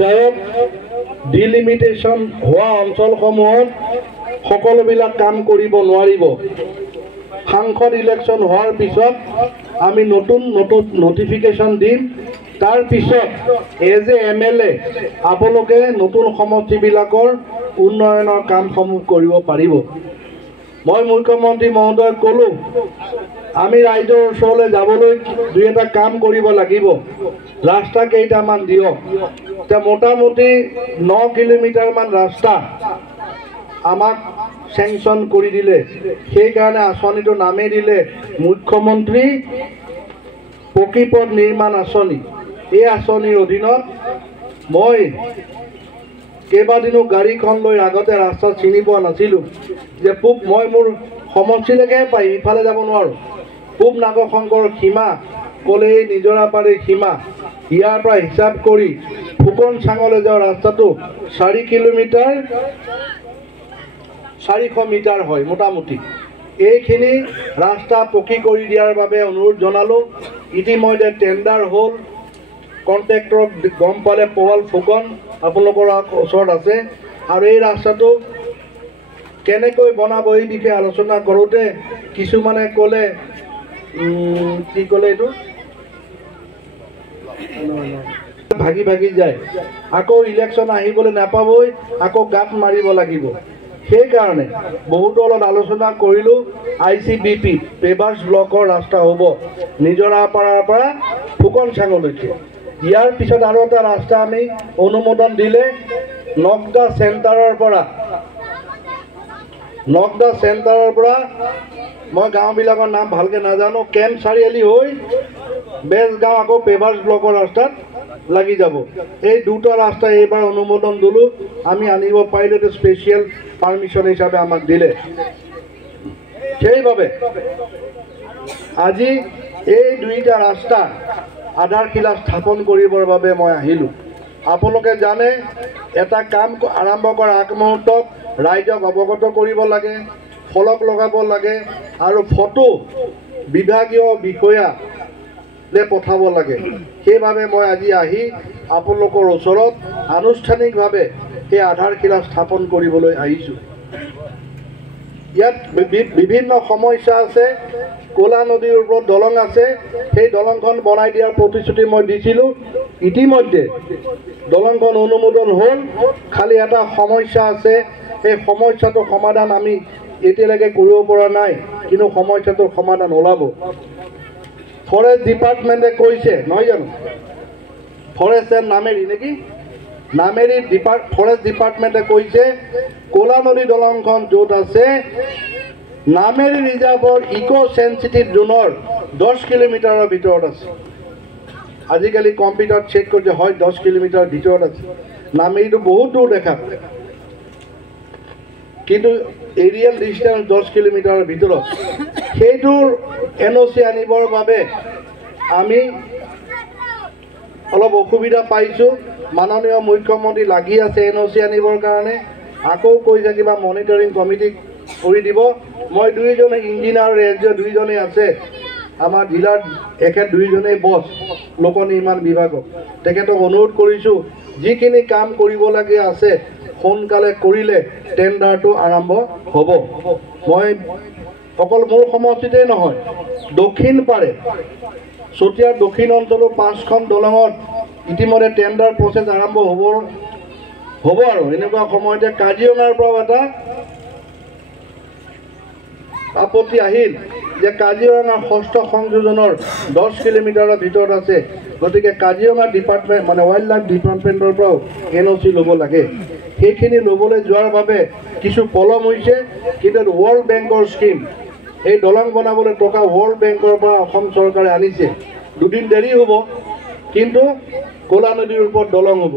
বিধায়ক ডিলিমিটেশ্যন হোৱা অঞ্চলসমূহত সকলোবিলাক কাম কৰিব নোৱাৰিব। সাংসদ ইলেকশ্যন হোৱাৰ পিছত আমি নতুন নটিফিকেশ্যন দিম। তাৰ পিছত এজ এ MLA আপোনালোকে নতুন সমষ্টিবিলাকৰ উন্নয়নৰ কামসমূহ কৰিব পাৰিব। মই মুখ্যমন্ত্ৰী মহোদয়ক ক'লোঁ আমি ৰাইজৰ ওচৰলৈ যাবলৈ দুই এটা কাম কৰিব লাগিব, ৰাস্তা কেইটামান দিয়ক। এতিয়া মোটামুটি 9 কিলোমিটাৰমান ৰাস্তা আমাক চেংচন কৰি দিলে। সেইকাৰণে আঁচনিটো নামেই দিলে মুখ্যমন্ত্ৰী পকী পথ নিৰ্মাণ আঁচনি। এই আঁচনিৰ অধীনত মই কেইবাদিনো গাড়ীখন লৈ আগতে ৰাস্তা চিনি পোৱা নাছিলোঁ যে মই মোৰ সমষ্টিলৈকে পাই ইফালে যাব নোৱাৰোঁ। পূব নাগশংকৰ সীমা ক'লে এই নিজৰাপাৰীৰ সীমা, ইয়াৰ পৰা হিচাপ কৰি ফুকন চাঙলৈ যোৱা ৰাস্তাটো 4 কিলোমিটাৰ 400 মিটাৰ হয় মোটামুটি। এইখিনি ৰাস্তা পকী কৰি দিয়াৰ বাবে অনুৰোধ জনালোঁ। ইতিমধ্যে টেণ্ডাৰ হ'ল, কণ্ট্ৰেক্টৰক গম পালে পৱাল ফুকন আপোনালোকৰ ওচৰত আছে। আৰু এই ৰাস্তাটো কেনেকৈ বনাব এই বিষয়ে আলোচনা কৰোঁতে কিছুমানে ক'লে কি ক'লে এইটো ভাগি ভাগি যায়, আকৌ ইলেকশ্যন আহিবলৈ নাপাবই, আকৌ গাঁত মাৰিব লাগিব। সেইকাৰণে বহুতো অলপ আলোচনা কৰিলোঁ। ICBP পেভাৰ্ছ ব্লকৰ ৰাস্তা হ'ব নিজৰাপাৰাৰ পৰা ফুকন চাঙলৈকে। ইয়াৰ পিছত আৰু এটা ৰাস্তা আমি অনুমোদন দিলে নগদা চেণ্টাৰৰ পৰা মই গাঁওবিলাকৰ নাম ভালকৈ নাজানো, কেম্প চাৰিআলি হৈ বেজগাঁও আকৌ পেভাৰ্ছ ব্লকৰ ৰাস্তাত লাগি যাব। এই দুটা ৰাস্তা এইবাৰ অনুমোদন দিলোঁ। আমি আনিব পাৰিলে এইটো স্পেচিয়েল পাৰ্মিশ্যন হিচাপে আমাক দিলে। সেইবাবে আজি এই দুইটা ৰাস্তা আধাৰশিলা স্থাপন কৰিবৰ বাবে মই আহিলোঁ। আপোনালোকে জানে এটা কাম আৰম্ভ কৰাৰ আগমুহূৰ্তত ৰাইজক অৱগত কৰিব লাগে, ফলক লগাব লাগে আৰু ফটো বিভাগীয় বিষয়ালৈ পঠাব লাগে। সেইবাবে মই আজি আহি আপোনালোকৰ ওচৰত আনুষ্ঠানিকভাৱে সেই আধাৰশিলা স্থাপন কৰিবলৈ আহিছোঁ। ইয়াত বিভিন্ন সমস্যা আছে। কোলা নদীৰ ওপৰত দলং আছে, সেই দলংখন বনাই দিয়াৰ প্ৰতিশ্ৰুতি মই দিছিলোঁ। ইতিমধ্যে দলংখন অনুমোদন হ'ল, খালি এটা সমস্যা আছে। সেই সমস্যাটো সমাধান আমি এতিয়ালৈকে কৰিব পৰা নাই, কিন্তু সমস্যাটোৰ সমাধান ওলাব। ফৰেষ্ট ডিপাৰ্টমেণ্টে কৈছে নহয় জানো, ফৰেষ্ট এণ্ড নামেৰি নেকি, নামেৰি ফৰেষ্ট ডিপাৰ্টমেণ্টে কৈছে কোলা নদী দলংখন য'ত আছে নামেৰি ৰিজাৰ্ভৰ ইক' চেঞ্চিটিভ জোনৰ 10 কিলোমিটাৰৰ ভিতৰত আছে। আজিকালি কম্পিউটাৰত চেক কৰিছে, হয় 10 কিলোমিটাৰৰ ভিতৰত আছে। নামেৰিটো বহুত দূৰ দেখা, কিন্তু এৰিয়েল ডিষ্টেঞ্চ 10 কিলোমিটাৰৰ ভিতৰত। সেইটোৰ NOC আনিবৰ বাবে আমি অলপ অসুবিধা পাইছোঁ। মাননীয় মুখ্যমন্ত্ৰী লাগি আছে NOC আনিবৰ কাৰণে। আকৌ কৈছে কিবা মনিটৰিং কমিটি কৰি দিব। মই দুইজনে ইঞ্জিনিয়াৰ SDO দুইজনেই আছে আমাৰ জিলাৰ, এখেত দুইজনেই বছ লোক নিৰ্মাণ বিভাগত। তেখেতক অনুৰোধ কৰিছোঁ যিখিনি কাম কৰিব লাগে আছে সোনকালে কৰিলে টেণ্ডাৰটো আৰম্ভ হ'ব। মই অকল মোৰ সমষ্টিতেই নহয়, দক্ষিণ পাৰে চতিয়াৰ দক্ষিণ অঞ্চলৰ 5খন দলঙত ইতিমধ্যে টেণ্ডাৰ প্ৰচেছ আৰম্ভ হ'ব আৰু এনেকুৱা সময়তে কাজিৰঙাৰ পৰাও এটা আপত্তি আহিল যে কাজিৰঙা ষষ্ঠ সংযোজনৰ 10 কিলোমিটাৰৰ ভিতৰত আছে। গতিকে কাজিৰঙা ডিপাৰ্টমেণ্ট মানে ৱাইল্ড লাইফ ডিপাৰ্টমেণ্টৰ পৰাও NOC ল'ব লাগে। সেইখিনি ল'বলৈ যোৱাৰ বাবে কিছু পলম হৈছে, কিন্তু ৱৰ্ল্ড বেংকৰ স্কিম, এই দলং বনাবলৈ টকা ৱৰ্ল্ড বেংকৰ পৰা অসম চৰকাৰে আনিছে। দুদিন দেৰি হ'ব, কিন্তু কোলা নদীৰ ওপৰত দলং হ'ব।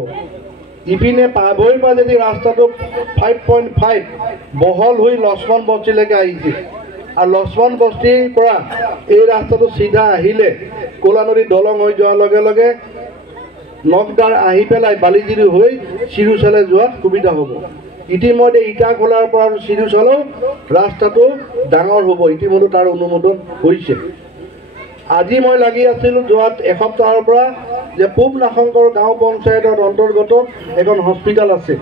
ইপিনে পাভৈৰ পৰা যদি ৰাস্তাটো 5.5 বহল হৈ লক্ষ্মণ বস্তিলৈকে আহিছে, আৰু লক্ষ্মণ বস্তিৰ পৰা এই ৰাস্তাটো চিধা আহিলে কোলা নদী দলং হৈ যোৱাৰ লগে লগে নগদাৰ আহি পেলাই বালিজিৰি হৈ চিৰুচালৈ যোৱাত সুবিধা হ'ব। ইতিমধ্যে ইটাখোলাৰ পৰা আৰু চিৰুচালেও ৰাস্তাটো ডাঙৰ হ'ব, ইতিমধ্যে তাৰ অনুমোদন হৈছে। আজি মই লাগি আছিলোঁ যোৱাত এসপ্তাহৰ পৰা যে পূব নাশংকৰ গাঁও পঞ্চায়তৰ অন্তৰ্গত এখন হস্পিটেল আছে।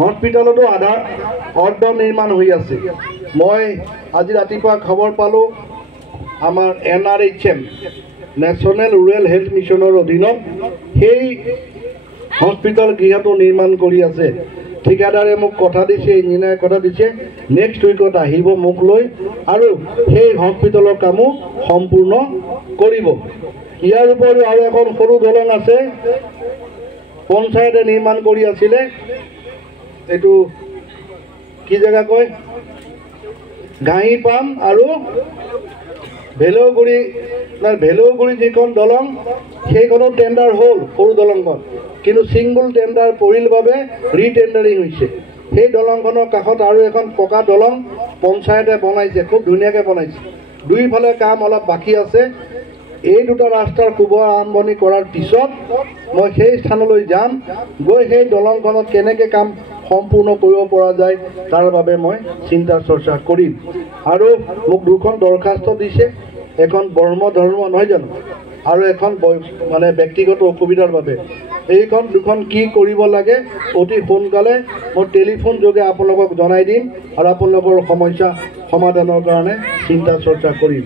হস্পিটেলতো আধাৰ অৰ্ধ নিৰ্মাণ হৈ আছে। মই আজি ৰাতিপুৱা খবৰ পালোঁ আমাৰ NRHM নেশ্যনেল ৰুৰেল হেল্থ মিছনৰ অধীনত সেই হস্পিটেল গৃহটো নিৰ্মাণ কৰি আছে। ঠিকাদাৰে মোক কথা দিছে, ইঞ্জিনিয়াৰে কথা দিছে, নেক্সট উইকত আহিব মোক লৈ আৰু সেই হস্পিটেলৰ কামো সম্পূৰ্ণ কৰিব। ইয়াৰ উপৰিও আৰু এখন সৰু দলং আছে, পঞ্চায়তে নিৰ্মাণ কৰি আছিলে। এইটো কি জেগা কয়, ঘাঁহিপাম আৰু ভেলৌগুৰি যিখন দলং সেইখনো টেণ্ডাৰ হ'ল সৰু দলংখন, কিন্তু ছিংগুল টেণ্ডাৰ পৰিল বাবে ৰিটেণ্ডাৰিং হৈছে। সেই দলংখনৰ কাষত আৰু এখন পকা দলং পঞ্চায়তে বনাইছে, খুব ধুনীয়াকৈ বনাইছে। দুইফালে কাম অলপ বাকী আছে। এই দুটা ৰাস্তাৰ শুভ আৰম্ভণি কৰাৰ পিছত মই সেই স্থানলৈ যাম, গৈ সেই দলংখনত কেনেকৈ কাম সম্পূৰ্ণ কৰিব পৰা যায় তাৰ বাবে মই চিন্তা চৰ্চা কৰিম। আৰু মোক দুখন দৰখাস্ত দিছে, এখন বৰ্ম ধৰ্ম নহয় জানো, আৰু এখন মানে ব্যক্তিগত অসুবিধাৰ বাবে। এইখন দুখন কি কৰিব লাগে অতি সোনকালে মই টেলিফোন যোগে আপোনালোকক জনাই দিম আৰু আপোনালোকৰ সমস্যা সমাধানৰ কাৰণে চিন্তা চৰ্চা কৰিম।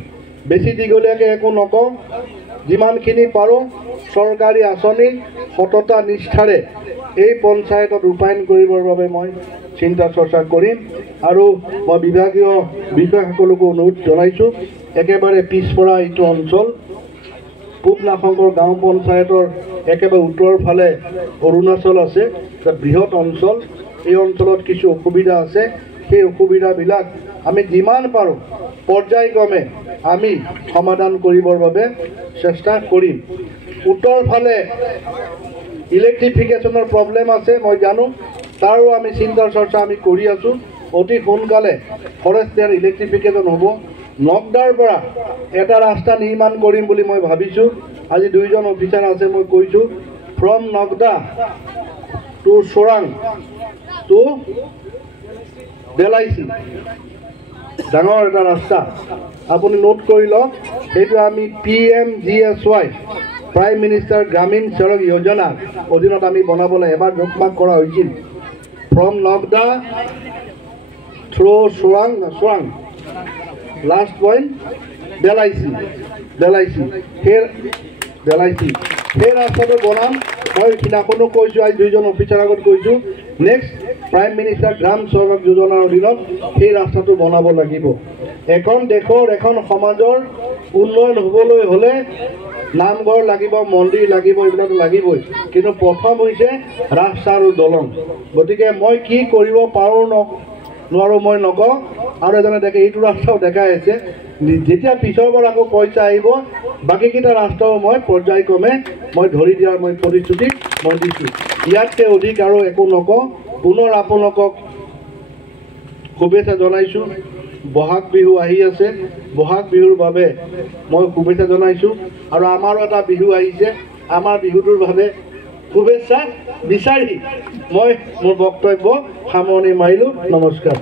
বেছি দীঘলীয়াকৈ একো নকওঁ, যিমানখিনি পাৰোঁ চৰকাৰী আঁচনি সততা নিষ্ঠাৰে এই পঞ্চায়তত ৰূপায়ণ কৰিবৰ বাবে মই চিন্তা চৰ্চা কৰিম। আৰু মই বিভাগীয় বিষয়াসকলকো অনুৰোধ জনাইছোঁ, একেবাৰে পিছপৰা এইটো অঞ্চল, পূব নাশংকৰ গাঁও পঞ্চায়তৰ একেবাৰে উত্তৰ ফালে অৰুণাচল আছে, এটা বৃহৎ অঞ্চল। এই অঞ্চলত কিছু অসুবিধা আছে, সেই অসুবিধাবিলাক আমি যিমান পাৰোঁ পৰ্যায়ক্ৰমে আমি সমাধান কৰিবৰ বাবে চেষ্টা কৰিম। উত্তৰ ফালে ইলেক্ট্ৰিফিকেশ্যনৰ প্ৰব্লেম আছে, মই জানো, তাৰো আমি চিন্তা চৰ্চা আমি কৰি আছোঁ। অতি সোনকালে ফৰেষ্ট এয়াৰ ইলেক্ট্ৰিফিকেশ্যন হ'ব। নগদাৰ পৰা এটা ৰাস্তা নিৰ্মাণ কৰিম বুলি মই ভাবিছোঁ। আজি দুইজন অফিচাৰ আছে, মই কৈছোঁ ফ্ৰম নগদা টু চোৰাং টু বেলাইচি, ডাঙৰ এটা ৰাস্তা আপুনি নোট কৰি লওক। সেইটো আমি PMGSY প্ৰাইম মিনিষ্টাৰ গ্ৰামীণ সড়ক যোজনাৰ অধীনত আমি বনাবলৈ এবাৰ যোগমাক কৰা হৈছিল। ফ্ৰম নগদা থ্ৰু চোৰাং লাষ্ট পইণ্ট বেলাইচি সেই ৰাস্তাটো বনাম। মই সিদিনাখনো কৈছোঁ, আজি দুইজন অফিচাৰ আগত কৈছোঁ, নেক্সট প্ৰাইম মিনিষ্টাৰ গ্ৰাম সড়ক যোজনাৰ অধীনত সেই ৰাস্তাটো বনাব লাগিব। এখন দেশৰ এখন সমাজৰ উন্নয়ন হ'বলৈ হ'লে নামঘৰ লাগিব, মন্দিৰ লাগিব, এইবিলাক লাগিবই, কিন্তু প্ৰথম হৈছে ৰাস্তা আৰু দলং। গতিকে মই কি কৰিব পাৰোঁ নোৱাৰোঁ মই নকওঁ। আৰু এজনে দেখে এইটো ৰাস্তাও দেখাই আছে, যেতিয়া পিছৰ পৰা আকৌ পইচা আহিব বাকীকেইটা ৰাস্তাও মই পৰ্যায়ক্ৰমে মই ধৰি দিয়াৰ মই প্ৰতিশ্ৰুতি মই দিছোঁ। ইয়াতকৈ অধিক আৰু একো নকওঁ। পুনৰ আপোনালোকক শুভেচ্ছা জনাইছোঁ। বহাগ বিহু আহি আছে, বহাগ বিহুৰ বাবে মই শুভেচ্ছা জনাইছোঁ। আৰু আমাৰো এটা বিহু আহিছে, আমাৰ বিহুটোৰ বাবে শুভেচ্ছা বিচাৰি মই মোৰ বক্তব্য সামৰণি মাৰিলোঁ। নমস্কাৰ।